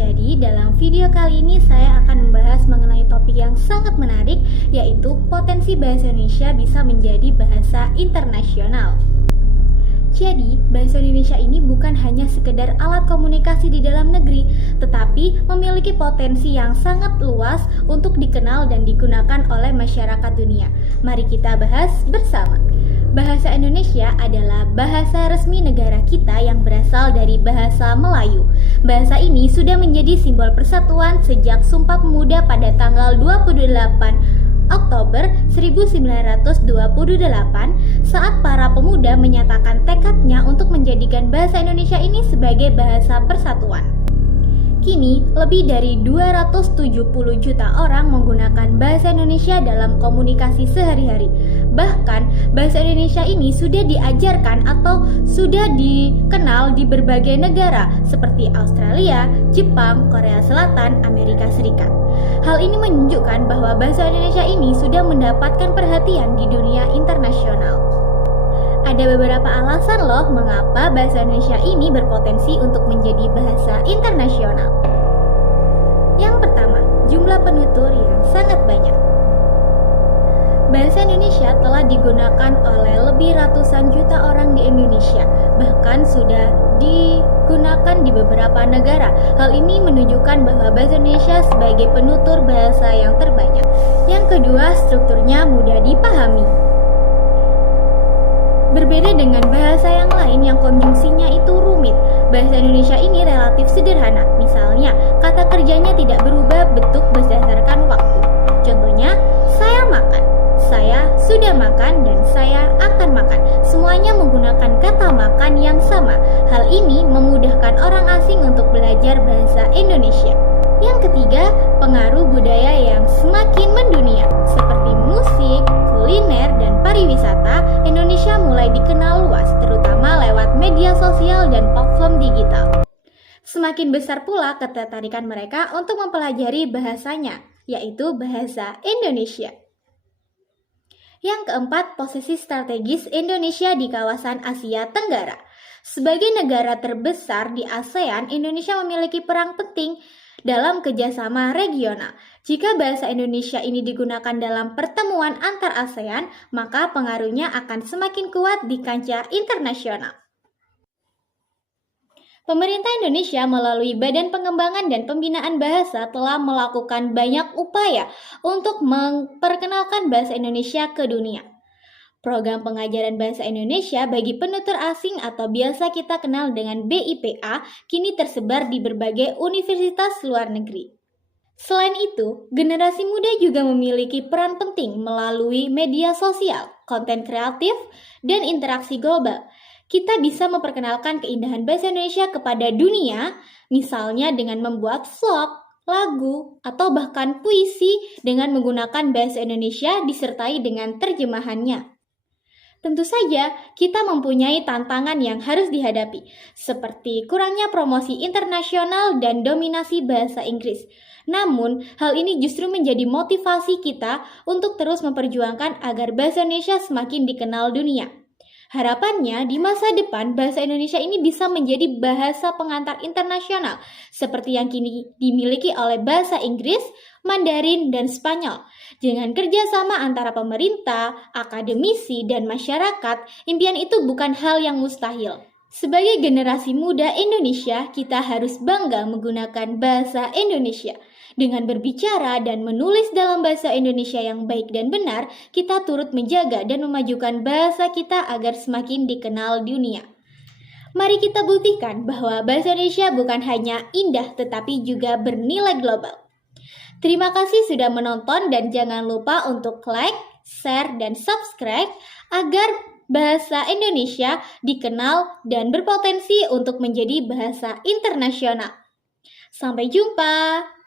Jadi dalam video kali ini saya akan membahas mengenai topik yang sangat menarik, yaitu potensi bahasa Indonesia bisa menjadi bahasa internasional. Jadi, bahasa Indonesia ini bukan hanya sekedar alat komunikasi di dalam negeri, tetapi memiliki potensi yang sangat luas untuk dikenal dan digunakan oleh masyarakat dunia. Mari kita bahas bersama. Bahasa Indonesia adalah bahasa resmi negara kita yang berasal dari bahasa Melayu. Bahasa ini sudah menjadi simbol persatuan sejak Sumpah Pemuda pada tanggal 28 Oktober 1928 saat para pemuda menyatakan tekadnya untuk menjadikan bahasa Indonesia ini sebagai bahasa persatuan. Kini, lebih dari 270 juta orang menggunakan bahasa Indonesia dalam komunikasi sehari-hari. Bahkan, bahasa Indonesia ini sudah diajarkan atau sudah dikenal di berbagai negara seperti Australia, Jepang, Korea Selatan, Amerika Serikat. Hal ini menunjukkan bahwa bahasa Indonesia ini sudah mendapatkan perhatian di dunia internasional. Ada beberapa alasan loh mengapa bahasa Indonesia ini berpotensi untuk menjadi bahasa internasional. Yang pertama, jumlah penutur yang sangat banyak. Bahasa Indonesia telah digunakan oleh lebih ratusan juta orang di Indonesia, bahkan sudah digunakan di beberapa negara. Hal ini menunjukkan bahwa bahasa Indonesia sebagai penutur bahasa yang terbanyak. Yang kedua, strukturnya mudah dipahami. Berbeda dengan bahasa yang lain yang konjungsinya itu rumit, bahasa Indonesia ini relatif sederhana. Misalnya, kata kerjanya tidak berubah bentuk berdasarkan waktu. Contohnya, saya makan, saya sudah makan, dan saya akan makan. Semuanya menggunakan kata makan yang sama. Hal ini memudahkan orang asing untuk belajar bahasa Indonesia. Yang ketiga, pengaruh budaya yang semakin mendunia. Seperti musik, kuliner, dan pariwisata, Indonesia mulai dikenal luas, terutama lewat media sosial dan platform digital. Semakin besar pula ketertarikan mereka untuk mempelajari bahasanya, yaitu bahasa Indonesia. Yang keempat, posisi strategis Indonesia di kawasan Asia Tenggara. Sebagai negara terbesar di ASEAN, Indonesia memiliki peran penting dalam kerjasama regional. Jika bahasa Indonesia ini digunakan dalam pertemuan antar ASEAN, maka pengaruhnya akan semakin kuat di kancah internasional. Pemerintah Indonesia melalui Badan Pengembangan dan Pembinaan Bahasa telah melakukan banyak upaya untuk memperkenalkan bahasa Indonesia ke dunia. Program pengajaran bahasa Indonesia bagi penutur asing atau biasa kita kenal dengan BIPA kini tersebar di berbagai universitas luar negeri. Selain itu, generasi muda juga memiliki peran penting melalui media sosial, konten kreatif, dan interaksi global. Kita bisa memperkenalkan keindahan bahasa Indonesia kepada dunia, misalnya dengan membuat vlog, lagu, atau bahkan puisi dengan menggunakan bahasa Indonesia disertai dengan terjemahannya. Tentu saja, kita mempunyai tantangan yang harus dihadapi, seperti kurangnya promosi internasional dan dominasi bahasa Inggris. Namun, hal ini justru menjadi motivasi kita untuk terus memperjuangkan agar bahasa Indonesia semakin dikenal dunia. Harapannya, di masa depan, bahasa Indonesia ini bisa menjadi bahasa pengantar internasional, seperti yang kini dimiliki oleh bahasa Inggris, Mandarin, dan Spanyol. Dengan kerjasama antara pemerintah, akademisi, dan masyarakat, impian itu bukan hal yang mustahil. Sebagai generasi muda Indonesia, kita harus bangga menggunakan bahasa Indonesia. Dengan berbicara dan menulis dalam bahasa Indonesia yang baik dan benar, kita turut menjaga dan memajukan bahasa kita agar semakin dikenal dunia. Mari kita buktikan bahwa bahasa Indonesia bukan hanya indah tetapi juga bernilai global. Terima kasih sudah menonton dan jangan lupa untuk like, share, dan subscribe agar bahasa Indonesia dikenal dan berpotensi untuk menjadi bahasa internasional. Sampai jumpa!